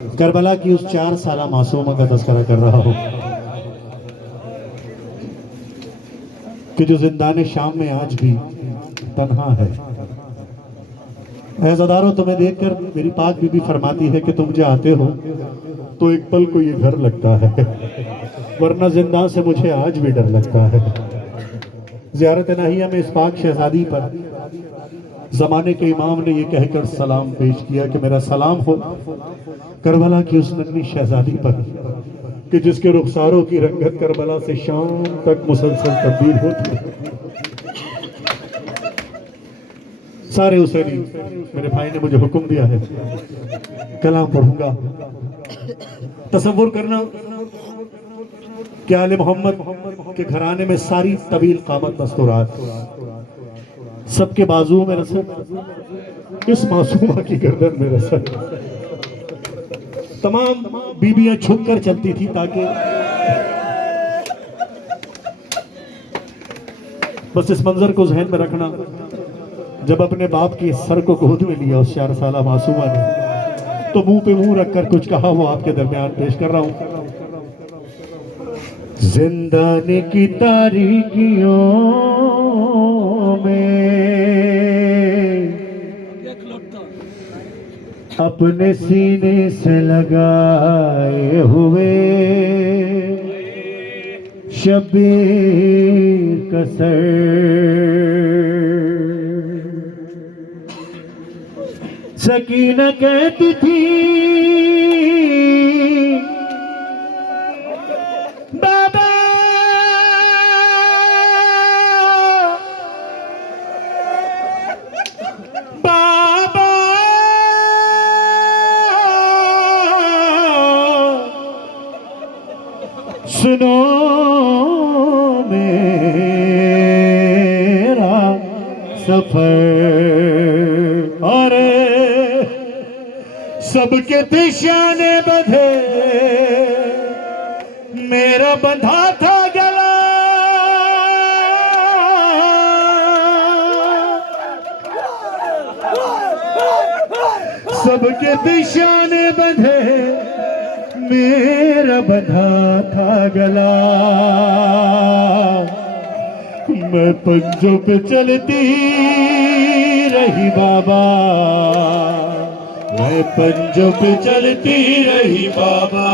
Karbala की उस 4 साला मासूमा का तज़किरा कर रहा हूँ कि जो जिंदान शाम में आज भी तन्हा है। ऐज़ादारों, तुम्हें देखकर मेरी पाक बीबी फरमाती है कि तुम जो आते हो तो एक पल को ये घर लगता है, वरना जिंदा से मुझे आज भी डर लगता है। ज़ियारत नाहिया में इस पाक शहजादी पर ज़माने के इमाम ने ये कहकर सलाम पेश किया कि मेरा सलाम हो करबला की उस नन्ही शहजादी पर कि जिसके रुखसारों की रंगत करबला से शाम तक मुसलसल तब्दील होती है। सारे हुसैनी, मेरे भाई ने मुझे हुक्म दिया है कलाम पढ़ूंगा। तसव्वुर करना कि आले मोहम्मद के घराने में सारी तवील कामत मस्तूरात, सबके बाजुओं में रसद, इस मासूमा की गर्दन में रसद। तमाम बीबियां छुप कर चलती थी ताकि बस इस मंजर को जहन में रखना। जब अपने बाप के सर को गोद में लिया उस 4 साला मासूमा ने, तो मुंह पे मुंह रखकर कुछ कहा, वो आपके दरमियान पेश कर रहा हूं। जिंदाने की तारीकियों में अपने सीने से लगाए हुए शबीर का सर, सकीना कहती थी बाबा बाबा सुनो मेरा सफर। और सबके निशाने बंधे, मेरा बंधा था गला। सबके निशाने बंधे, मेरा बंधा था गला। मैं पंजों पे चलती रही बाबा, मैं पंजों पे चलती रही बाबा,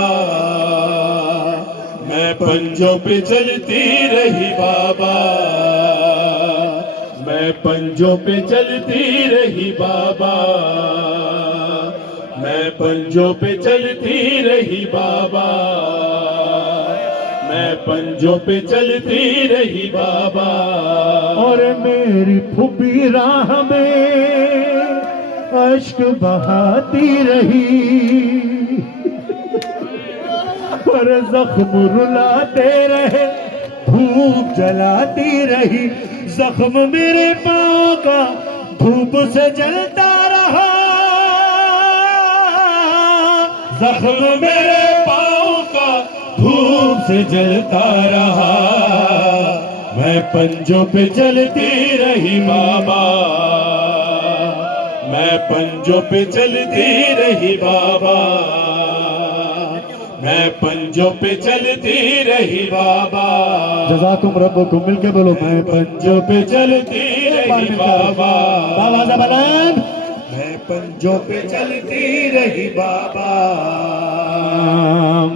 मैं पंजों पे चलती रही बाबा, मैं पंजों पे चलती रही बाबा, मैं पंजों पे चलती रही बाबा, मैं पंजों पे चलती रही बाबा। और मेरी फुफी राह में अश्क बहाती रही, पर जख्म रुलाते रहे, धूप जलाती रही। जख्म मेरे पाँव का धूप से जलता रहा, जख्म मेरे पाँव का धूप से जलता रहा। मैं पंजों पे चलती रही बाबा, मैं पंजों पे चलती रही बाबा, मैं पंजों पे चलती रही बाबा। जज़ाकुम रब्बुकुम, मिलके बोलो, मैं पंजों पे चलती रही बाबा। बाबा ज़बरदस्त, मैं पंजों पे चलती रही बाबा,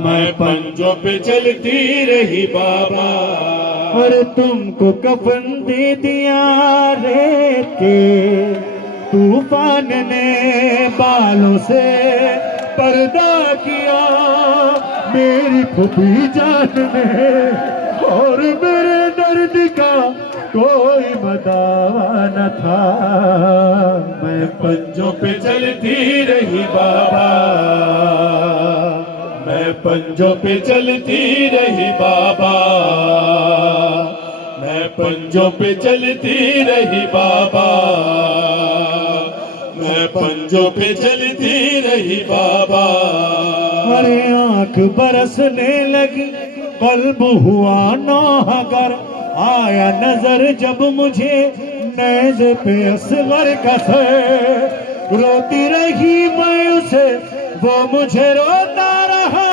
मैं पंजों पे चलती रही बाबा। और तुमको कफन दे दिया रेत के तूफान ने, बालों से पर्दा किया मेरी फूफी जान ने। और मेरे दर्द का कोई मदावा न था। मैं पंजों पे चलती रही बाबा, मैं पंजों पे चलती रही बाबा, मैं पंजों पे चलती रही बाबा, मैं पंजों पे चलती रही बाबा। अरे आंख बरसने लगी, कल्ब हुआ नौहगर, आया नजर जब मुझे नेज़ पे असगर का सर। रोती रही मैं उसे वो मुझे रोता रहा,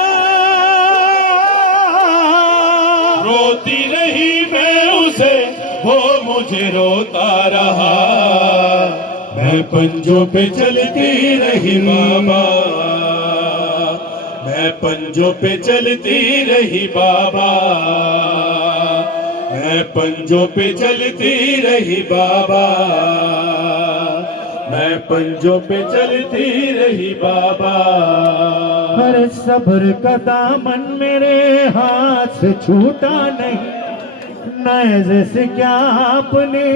रोती रही मैं उसे, वो मुझे रोता रहा। मैं पंजों पे चलती रही बाबा, मैं पंजों पे चलती रही बाबा, मैं पंजों पे चलती रही बाबा, मैं पंजों पे चलती रही बाबा। हर सब्र का दामन मेरे हाथ से छूटा नहीं, नैज़े से क्या आपने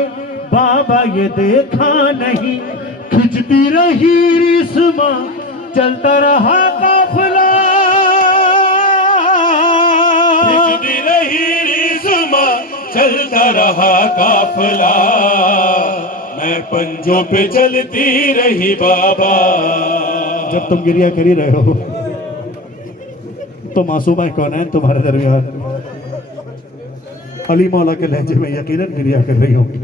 बाबा ये देखा नहीं। खिंचती रही रिस्मा, चलता रहा काफिला, खिंचती रही रिस्मा, चलता रहा काफिला। मैं पंजों पे चलती रही बाबा। जब तुम गिरिया कर ही रहे हो तो मासूमा कौन है तुम्हारे दरमियान? अली मौला के लहजे में यकीनन गिरिया कर रही होंगी।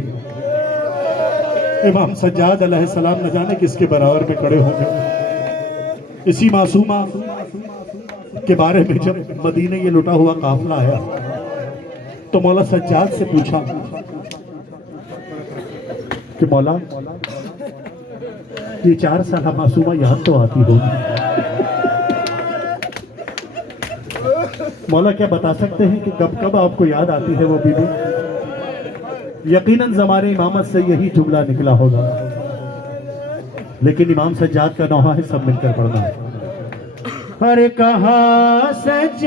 इमाम सज्जाद अलैहिस्सलाम न जाने किसके बराबर में खड़े होंगे। इसी मासूमा के बारे में जब मदीने ये लुटा हुआ काफिला आया तो मौला सज्जाद से पूछा कि मौला ये 4 साल मासूमा याद तो आती होगी, मौला क्या बता सकते हैं कि कब कब आपको याद आती है वो बीबी? यकीनन ज़माने इमामत से यही जुमला निकला होगा, लेकिन इमाम सज्जाद का नौहा है सब मिलकर पढ़ना है। अरे कहा सज्जाद